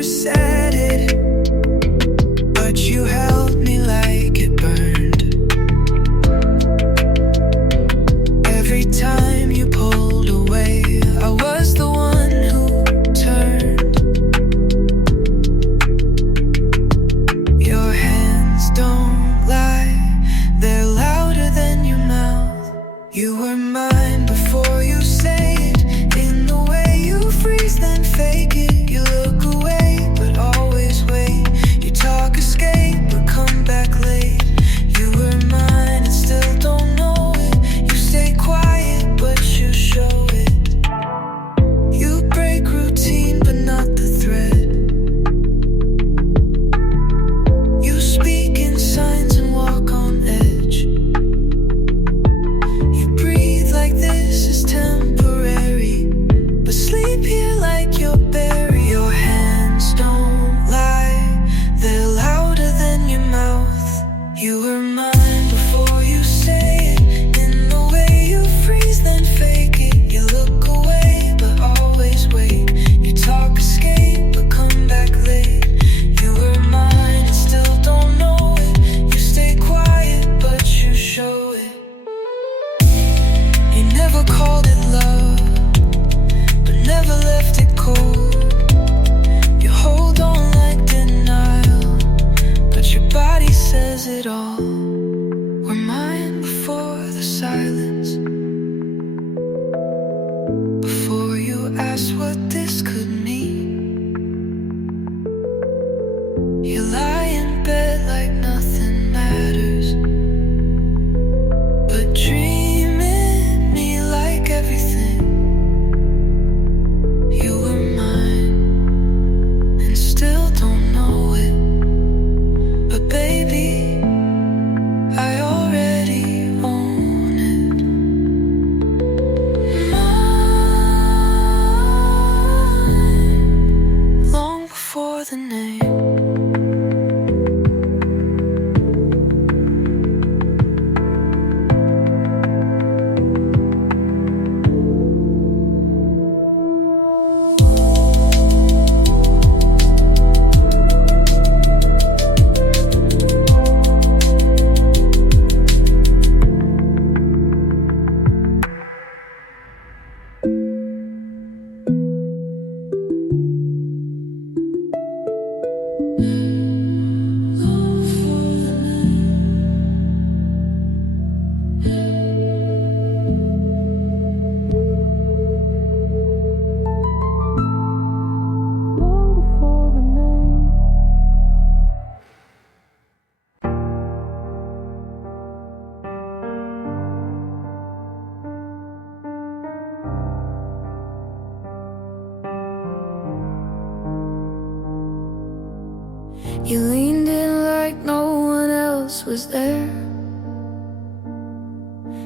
never said it, but you held me like it burned. Every time you pulled away, I was the one who turned. Your hands don't lie, they're louder than your mouth. You were mine before you say it, in the way you freeze then fake it. You look away but always wait, you talk escape but come back late. You were mine and still don't know it, you stay quiet but you show it. You break routine but not the thread. You speak in signs and walk on edge. You breathe like this is temporary, but sleep here like you're buried. Your hands don't lie, they're louder than your mouth. You were mine before you say it, in the way you freeze then fake it. You look away but always wait, you talk escape but come back late. You were mine and still don't know it, you stay quiet but you show it. You never called it love, but never left it cold. You hold on like denial, but your body says it all. We're mine before the silence, before you asked what this could mean. You lie in bed like nothing matters, but dreaming me like everything. You were mine and still don't know it, but baby, I already own it. Mine, long before the name. You leaned in like no one else was there.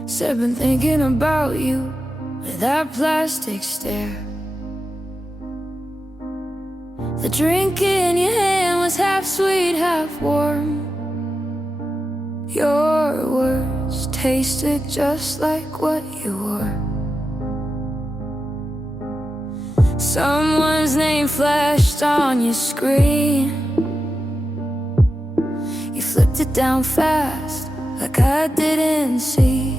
Said been thinking about you with that plastic stare. The drink in your hand was half sweet, half warm. Your words tasted just like what you were. Someone's name flashed on your screen. You flipped it down fast, like I didn't see.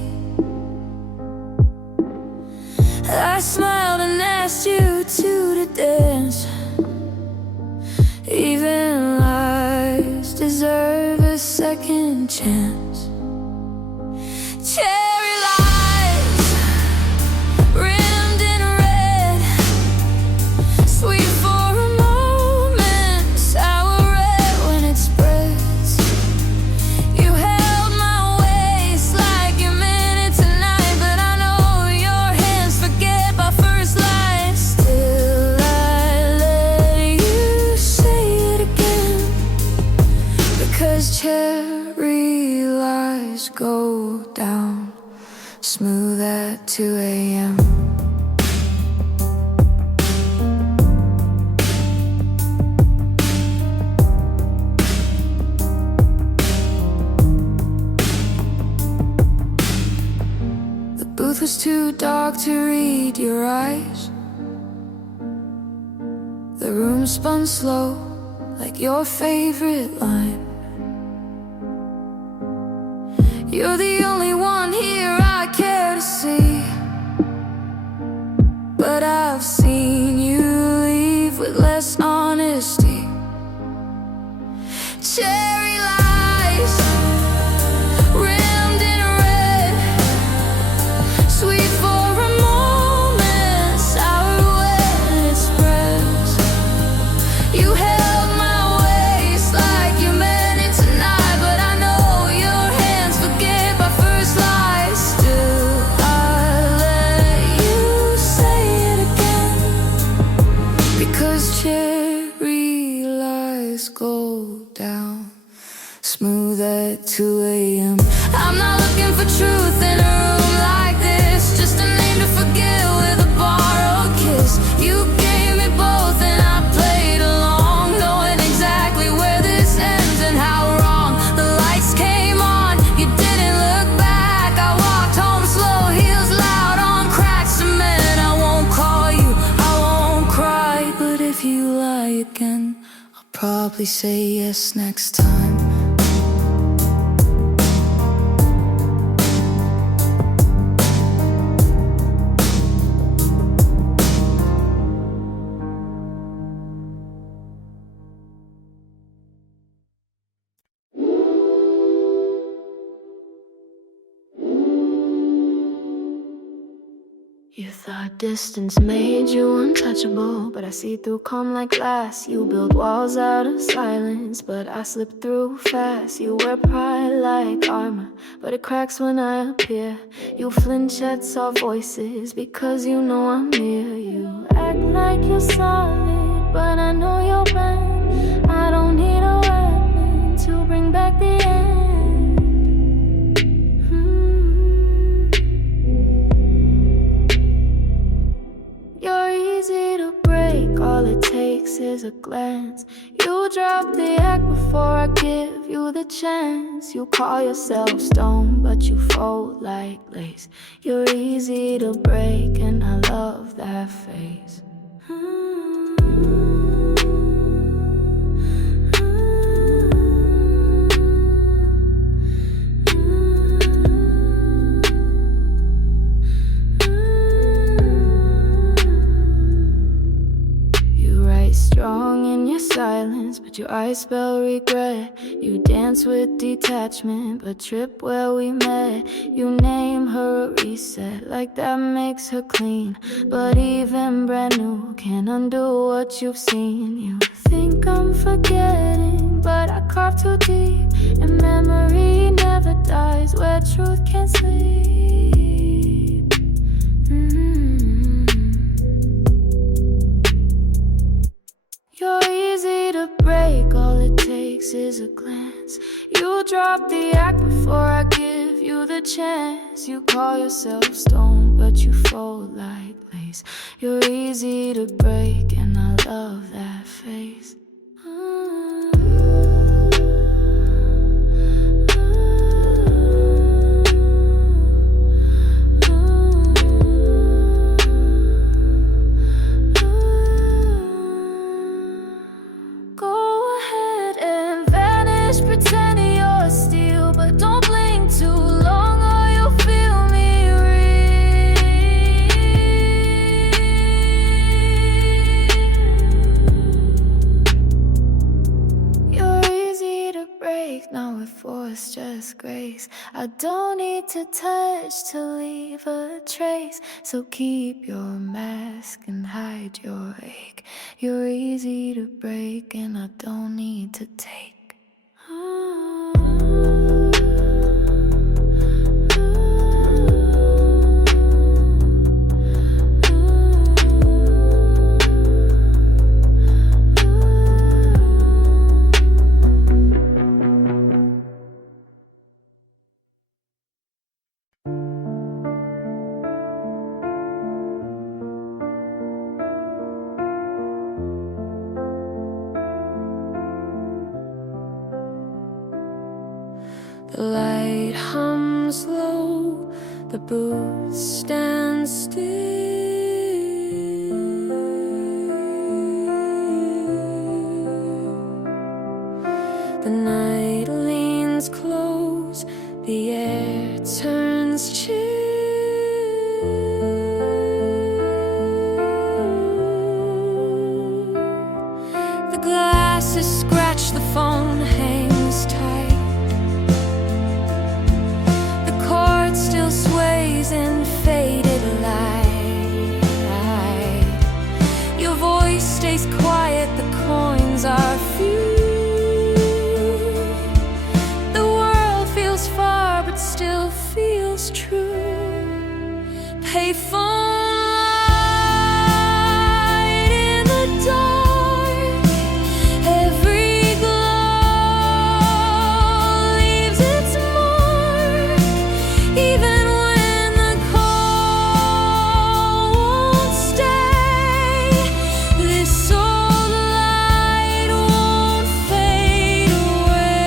I smiled and asked you to dance. Even lies deserve a second chance. Cherry lies, rimmed in red, sweet for a moment, sour red when it spreads. You held my waist like you meant it tonight, but I know your hands forget my first line. Still I let you say it again, because cherry lies go down smooth at 2 a.m. The booth was too dark to read your eyes. The room spun slow, like your favorite line. You're the only one here I care to see, but I've seen you leave with less honesty. Cherry lies, rimmed in red, sweet for a moment, sour when it spreads. You held my waist like you meant it tonight, but I know your hands forget my first lie. Still, I let you say it again, because cherry lies go down smooth at 2 a.m. I'm not looking for truth in a room like this, just a name to forget with a borrowed kiss. You gave me both and I played along, knowing exactly where this ends and how wrong. The lights came on, you didn't look back. I walked home slow, heels loud on cracked cement. I won't call you, I won't cry, but if you lie again, I'll probably say yes next time. You thought distance made you untouchable, but I see through calm like glass. You build walls out of silence, but I slip through fast. You wear pride like armor, but it cracks when I appear. You flinch at soft voices because you know I'm near. You act like you're solid, but I know you're bent. I don't need a weapon to bring back the end. You're easy to break, all it takes is a glance. You drop the act before I give you the chance. You call yourself stone, but you fold like lace. You're easy to break, and I love that face. Strong in your silence, but your eyes spell regret. You dance with detachment, but trip where we met. You name her a reset, like that makes her clean. But even brand new can't undo what you've seen. You think I'm forgetting, but I carve too deep, and memory never dies where truth can't sleep. You're easy to break, all it takes is a glance. You drop the act before I give you the chance. You call yourself stone, but you fold like lace. You're easy to break, and I love that face. Pretend you're steel, but don't blink too long or you'll feel me real. You're easy to break, not with force, just grace. I don't need to touch to leave a trace, so keep your mask and hide your ache. You're easy to break, and I don't need to take. The light hums low, the booth stands still. still feels true. Payphone light in the dark, every glow leaves its mark, even when the call won't stay. This old light won't fade away.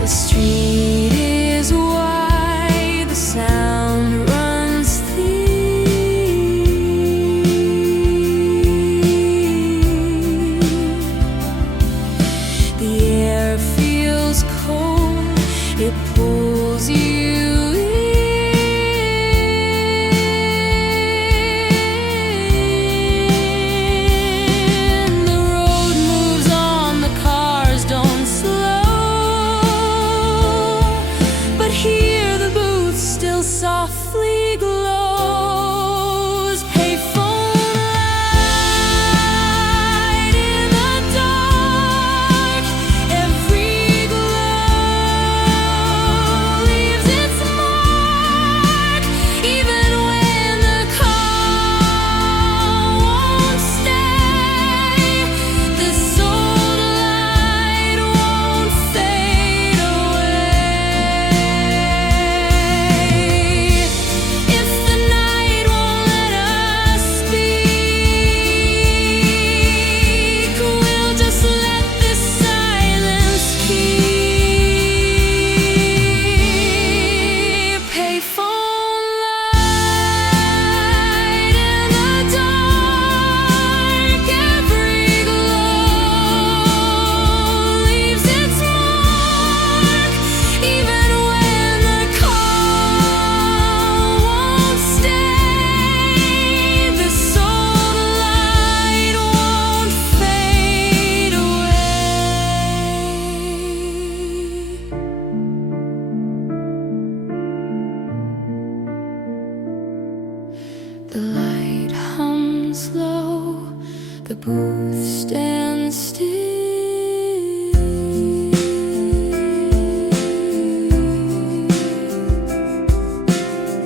The street is wide, the sound runs thick. The air feels cold, it pulls you in. The road moves on, the cars don't slow, but here the booth still softly glows. Payphone light in the dark, every glow leaves its mark, even when the call won't stay. This old light won't fade away. If the night won't let us speak, we'll just let this silence keep. Payphone light in the dark, every glow leaves its mark, even when the call won't stay. This old light won't fade away. The light hums low, the booth stands still.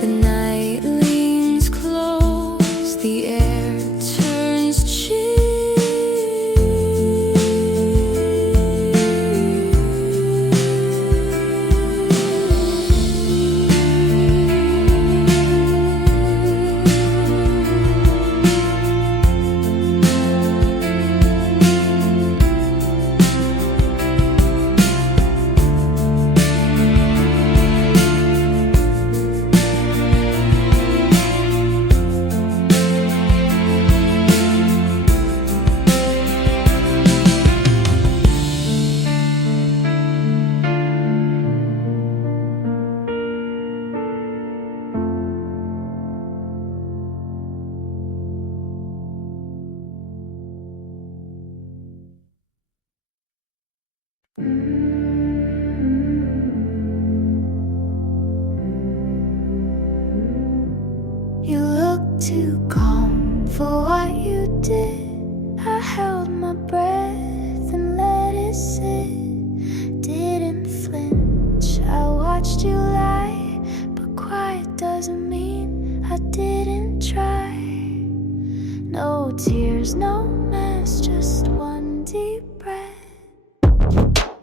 The night leans close, the air turns You look too calm for what you did. I held my breath and let it sit. Didn't flinch, I watched you lie, but quiet doesn't mean I didn't try. No tears, no mess, just one deep breath.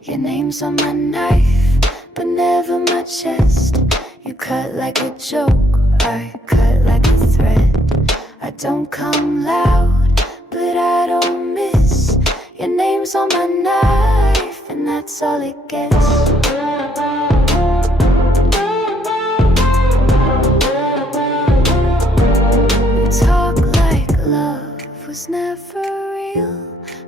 Your name's on my knife, but never my chest. You cut like a joke, I cut like a thread. I don't come loud, but I don't miss. Your name's on my knife, and that's all it gets. We talk like love was never real,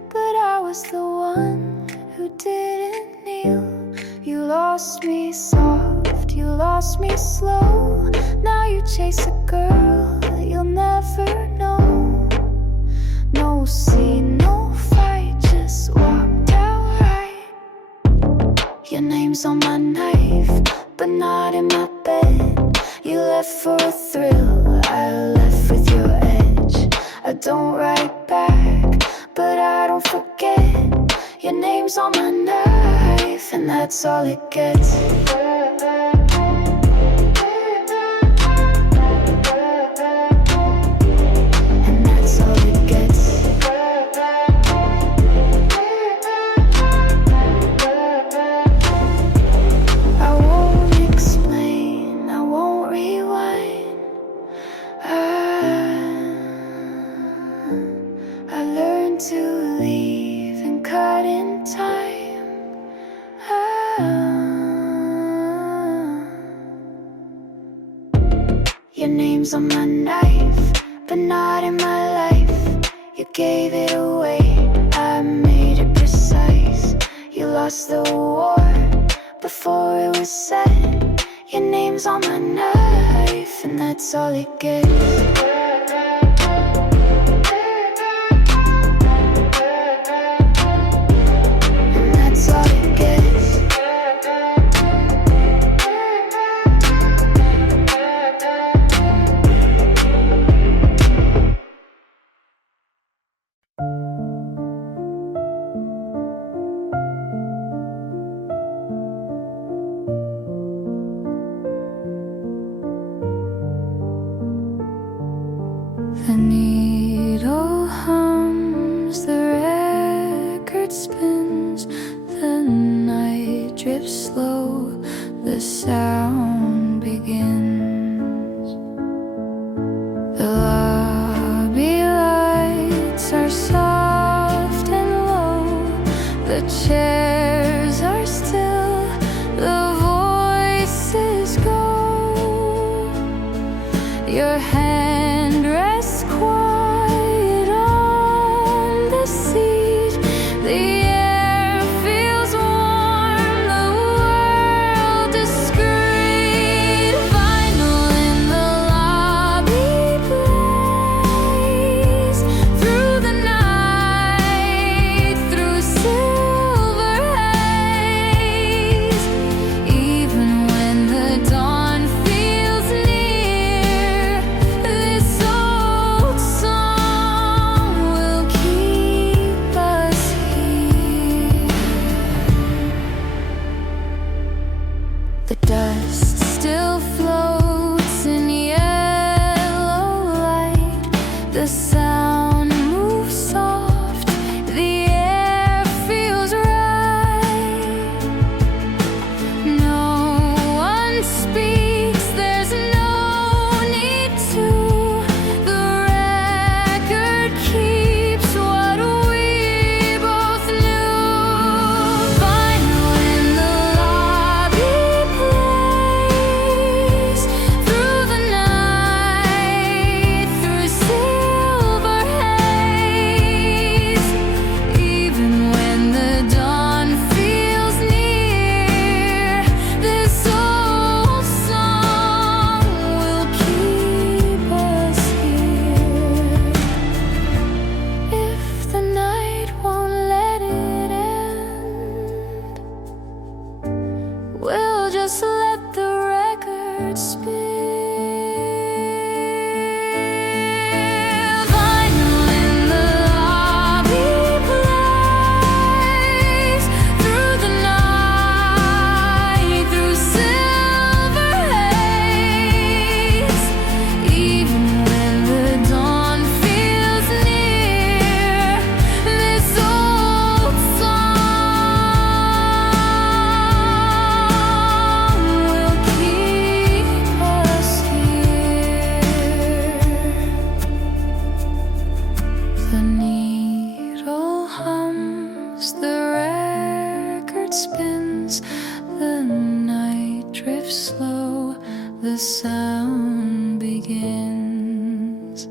but I was the one who didn't kneel. You lost me soft, you lost me slow. Now you chase a girl that you'll never know. No scene, no fight, just walked out right. Your name's on my knife, but not in my bed. You left for a thrill, I left with your edge. I don't write back, but I don't forget. Your name's on my knife, and that's all it gets. And that's all it gets. I won't explain, I won't rewind. I learned to leave and cut in time. Your name's on my knife, but not in my life. You gave it away, I made it precise. You lost the war before it was said. Your name's on my knife, and that's all it gets. The needle hums, the record spins, the night drifts slow, the sound begins. The lobby lights are soft and low, the chairs are still, the voices go. Your hand rests quiet on the seat. The air feels warm, the world discreet. Vinyl in the lobby plays through the night, through silver haze. Even when the dawn feels near, this old song will keep us here. The dust still floats in yellow light. The sound moves soft, the air feels right. No one speaks, there's no need to. The record keeps what we both knew. Vinyl in the lobby plays through the night, through silver haze. Even when the dawn feels near, this old song will keep us here. If the night won't let it end, we'll just let the record spin. Vinyl in the lobby plays through the night, through silver haze. Even when the dawn feels near, this old song will keep us here. The needle hums, the record spins, the night drifts slow, the sound begins.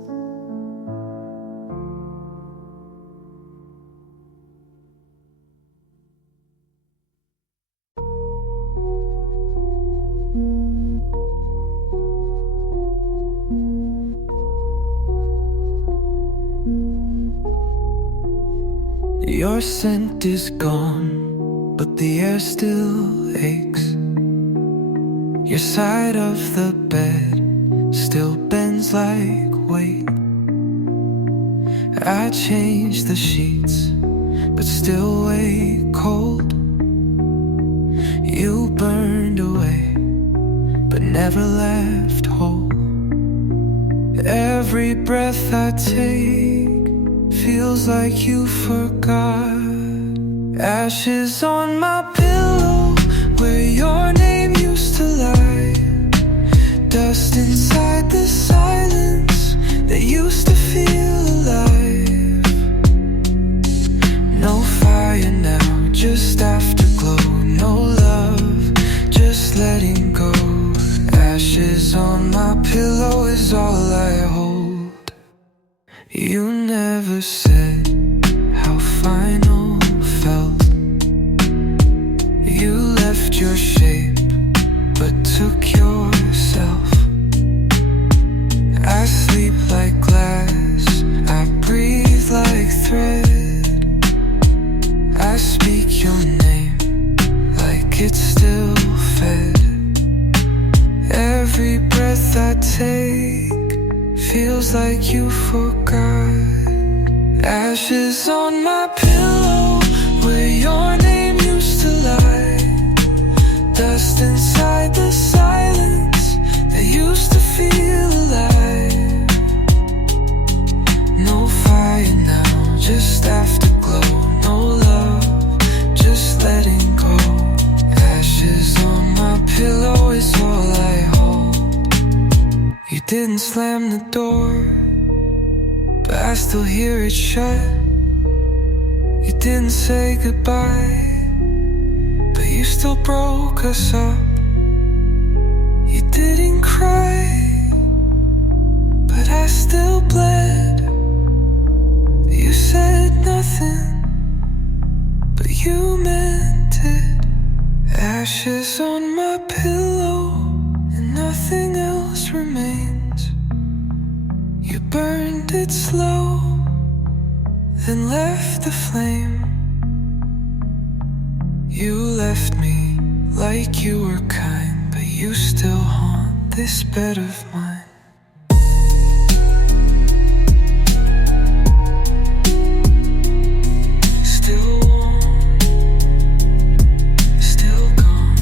Your scent is gone, but the air still aches. Your side of the bed still bends like weight. I changed the sheets, but still wait cold. You burned away, but never left whole. Every breath I take feels like you forgot. Ashes on my pillow, where your name used to lie. Dust inside the silence that used to feel alive. No fire now, just afterglow. No love, just letting go. Ashes on my pillow is all I hold. You never said how final felt. You left your shape, but took yourself. I sleep like glass, I breathe like thread. I speak your name like it's still fed. Every breath I take feels like you forgot. Ashes on my pillow, where your name used to lie. Dust inside the silence that used to feel alive. No fire now, just afterglow. No love, just letting go. Ashes on my pillow is all I hold. You didn't slam the door, but I still hear it shut. You didn't say goodbye, but you still broke us up. You didn't cry, but I still bled. You said nothing, but you meant it. Ashes on my pillow, and nothing else remains. You burned it slow, then left the flame. You left me like you were kind, but you still haunt this bed of mine. Still warm, still gone.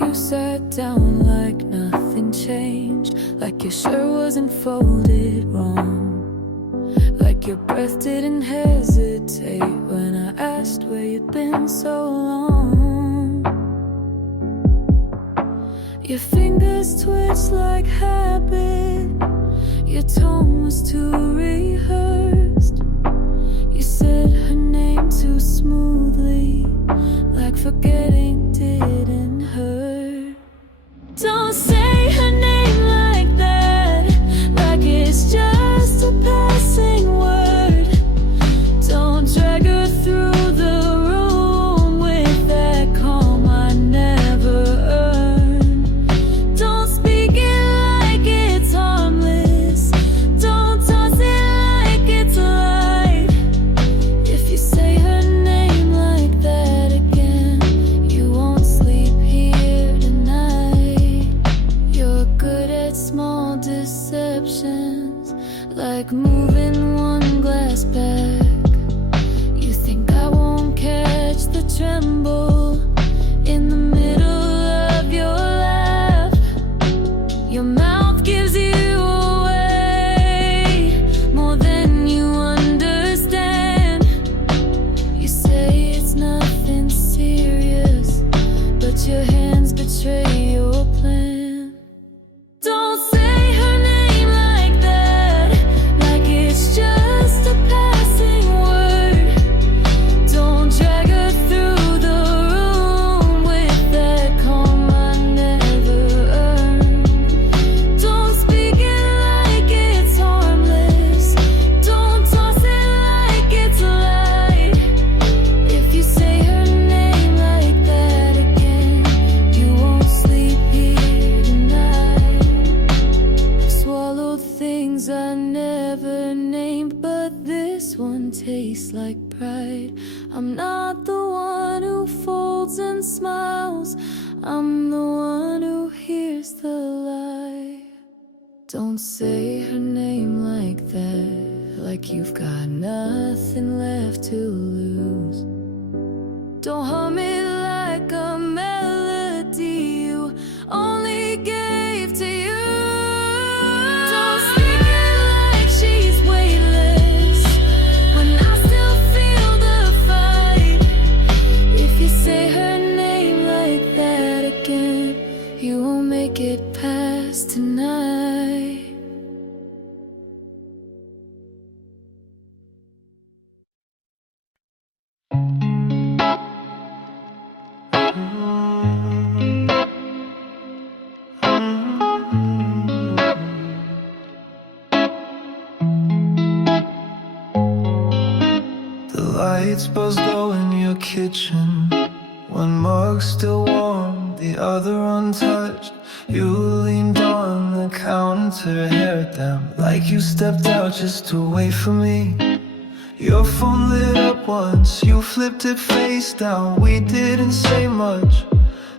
You sat down like nothing changed, like your shirt wasn't folded wrong, like your breath didn't hesitate when I asked where you'd been so long. Your fingers twitched like habit, your tone was too rehearsed. You said her name too smoothly, like forgetting didn't hurt. Don't say her name like that, like it's just a passing word. Don't drag her through the room with that calm I never earned. Don't speak it like it's harmless, don't toss it like it's light. If you say her name like that again, you won't sleep here tonight. You're good at small deceptions, like moving one glass back. You think I won't catch the tremble in the middle of your laugh. Your mouth gives you away more than you understand. You say it's nothing serious, but your hands betray your plan. Don't say her name like that, like it's just a passing word. Don't drag her through the like pride. I'm not the one who folds and smiles, I'm the one who hears the lie. Don't say her name like that, like you've got nothing left to lose. Don't hum it like a melody you only gave to you. Don't speak it like she's weightless when I still feel the fight. If you say her name like that again, you won't make it past tonight. Lights buzzed low in your kitchen, one mug still warm, the other untouched. You leaned on the counter, hair down, like you stepped out just to wait for me. Your phone lit up once, you flipped it face down. We didn't say much,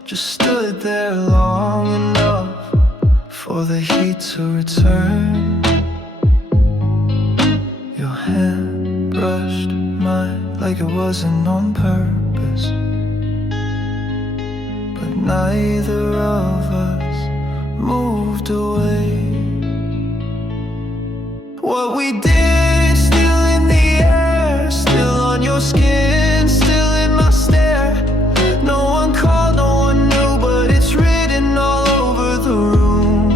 just stood there long enough for the heat to return. Your hand brushed mine like it wasn't on purpose, but neither of us moved away. What we did, still in the air, still on your skin, still in my stare. No one called, no one knew, but it's written all over the room.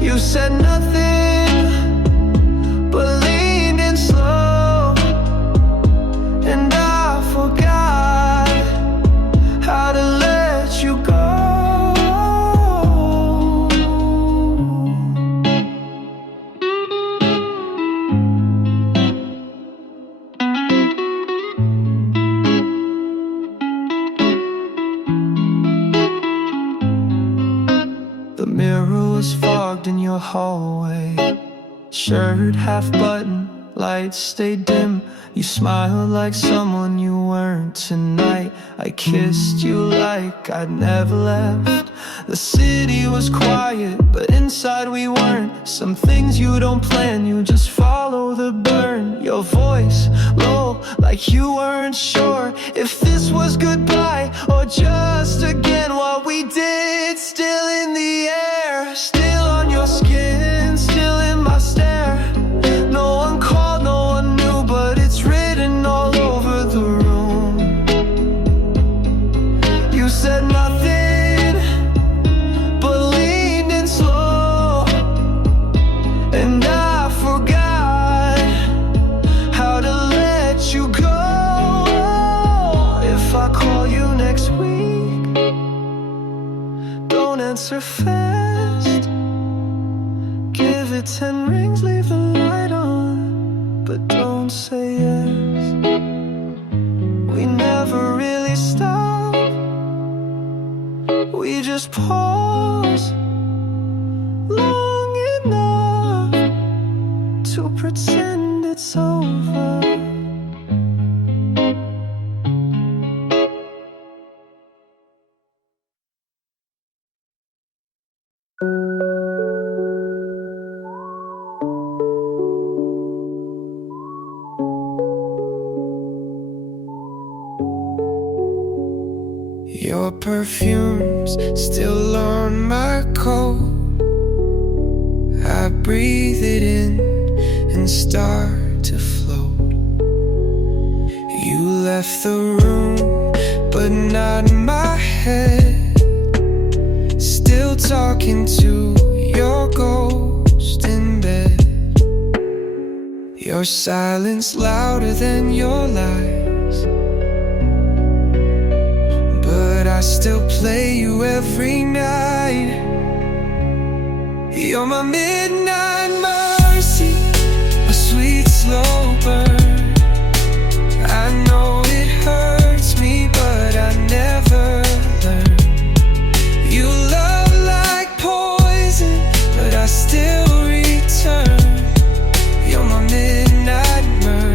You said nothing, but leaned in slow, and I forgot how to let you go. The mirror was fogged in your hallway, shirt half buttoned, lights stayed dim. You smiled like someone you weren't tonight. I kissed you like I'd never left. The city was quiet, but inside we weren't. Some things you don't plan, you just follow the burn. Your voice low, like you weren't sure if this was goodbye or just again. What we did, still in the air, still on your skin, still in my stare. No one called, no one knew, but it's written all over the room. You said nothing, but leaned in slow, and I forgot how to let you go. If I call you next week, don't answer fast. Give it 10 rings, leave the light on, but don't say yes. We never really stop, we just pause long enough to pretend it's over. Your perfume's still on my coat. I breathe it in and start to float. You left the room, but not my head. Still talking to your ghost in bed. Your silence louder than your lies, but I still play you every night. You're my midnight mercy, a sweet slow burn. I know it hurts me, but I never learn. You love like poison, but I still return. You're my midnight mercy.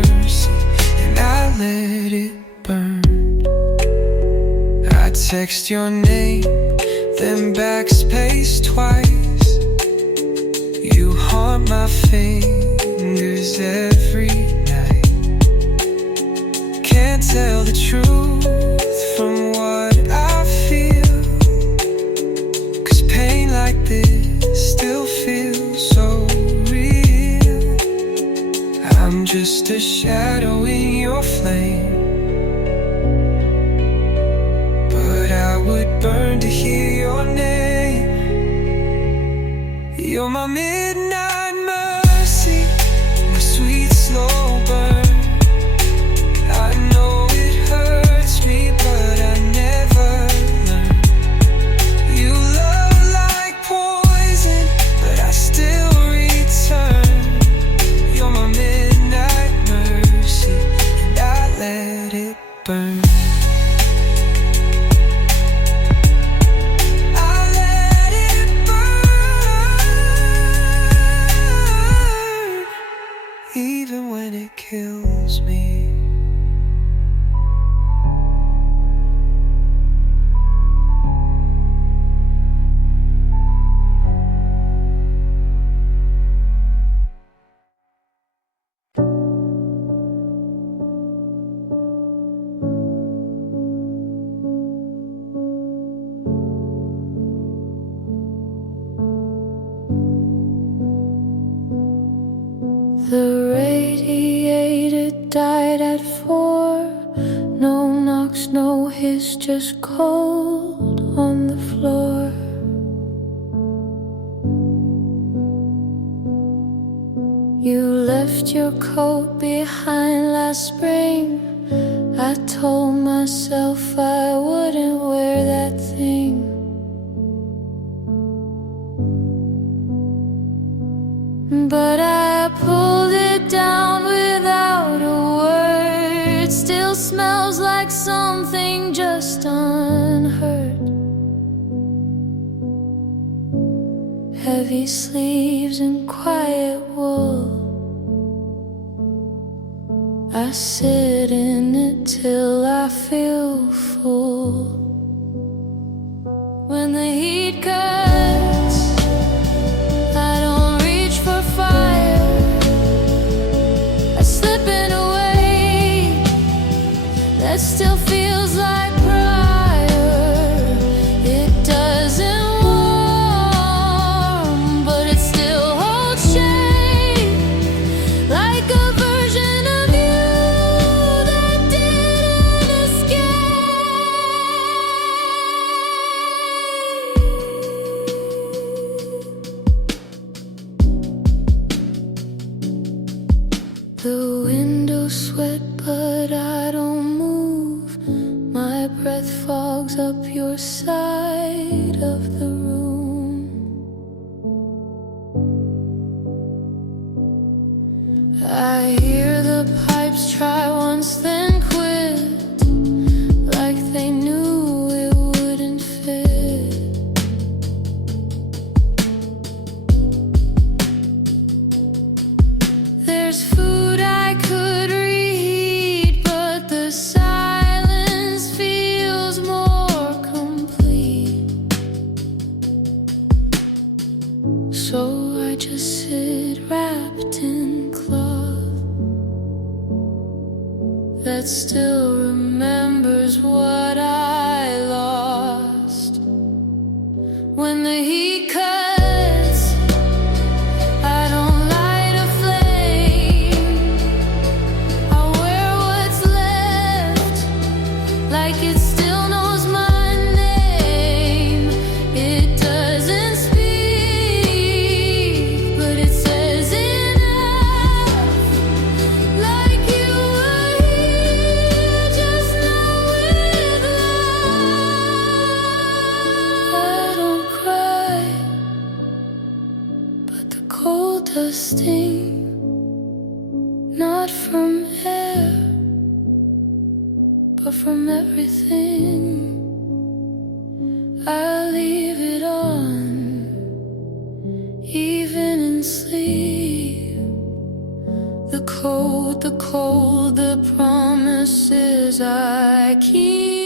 text your name, then backspace twice. You haunt my fingers every night. Can't tell the truth from what I feel, 'cause pain like this still feels so real. I'm just a shadow in your flame, but I would burn to hear your name. You're my midnight mercy, my sweet slow burn. I know it hurts me, but I never learn. You love like poison, but I still return. You're my midnight mercy, and I let it burn. Even when it kills me. The radiator died at 4. No knocks, no hiss, just cold on the floor. You left your coat behind last spring. I told myself I wouldn't wear that thing. But I pulled it down without a word. Still smells like something just unheard. Heavy sleeves and quiet wool. I sit in it till I feel full. When the heat cuts, I don't reach for fire. I slip in a way that still feels like prior. It doesn't warm, but it still holds shade, like a version of you that didn't escape. The windows sweat, but I don't move. My breath fogs up your side of the room. I hear the pipes try once, then quit, like they knew it wouldn't fit. There's food I could reheat, but the silence feels more complete. So I just sit wrapped in cloth that still remembers what I lost. When the heat cuts, I don't light a flame. I wear what's left, like it still knows my name. It doesn't speak, but it says enough, like you were here just now with love. I don't cry, but the cold does sting. Not from air, but from everything. I leave it on, even in sleep. The cold, the promises I keep.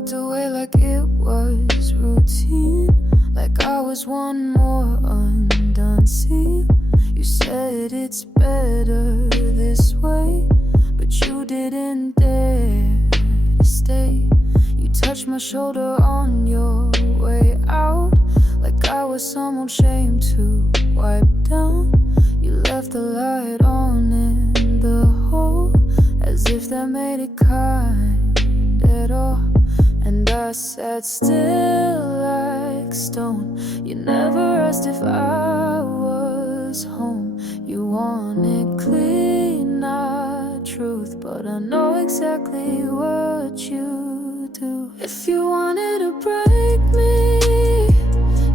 walked away like it was routine, like I was one more undone scene. You said it's better this way, but you didn't dare to stay. You touched my shoulder on your way out, like I was some old shame to wipe down. You left the light on in the hole, as if that made it kind at all. And I sat still like stone. You never asked if I was home. You wanted clean, not truth, but I know exactly what you do. If you wanted to break me,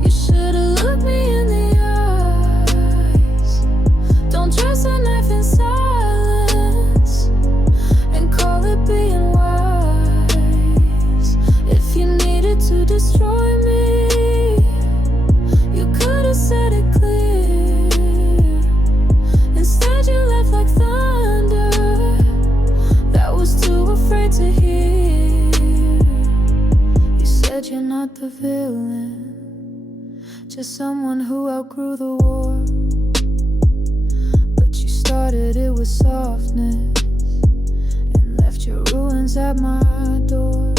you should've looked me in the eyes. Don't trust a knife in silence and call it being wise. If you needed to destroy me, you could've said it clear. Instead you left like thunder that was too afraid to hear. You said you're not the villain, just someone who outgrew the war. But you started it with softness and left your ruins at my door.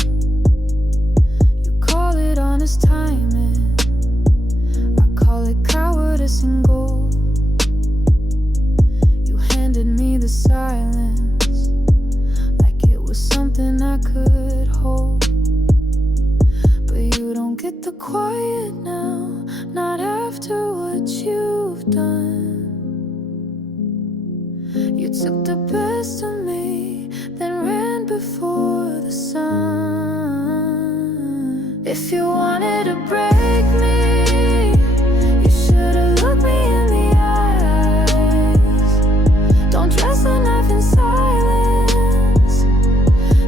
You call it honest timing, I call it cowardice and gold. You handed me the silence like it was something I could hold. But you don't get the quiet now, not after what you've done. You took the best of me, then ran before the sun. If you wanted to break me, you should've looked me in the eyes. Don't trust the knife in silence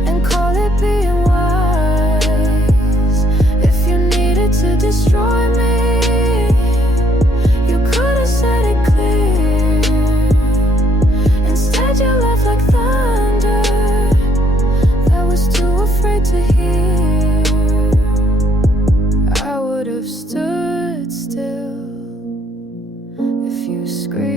and call it being wise. If you needed to destroy me, you could've said it clear. Instead you left like thunder that was too afraid to hear. I would've stood still if you screamed.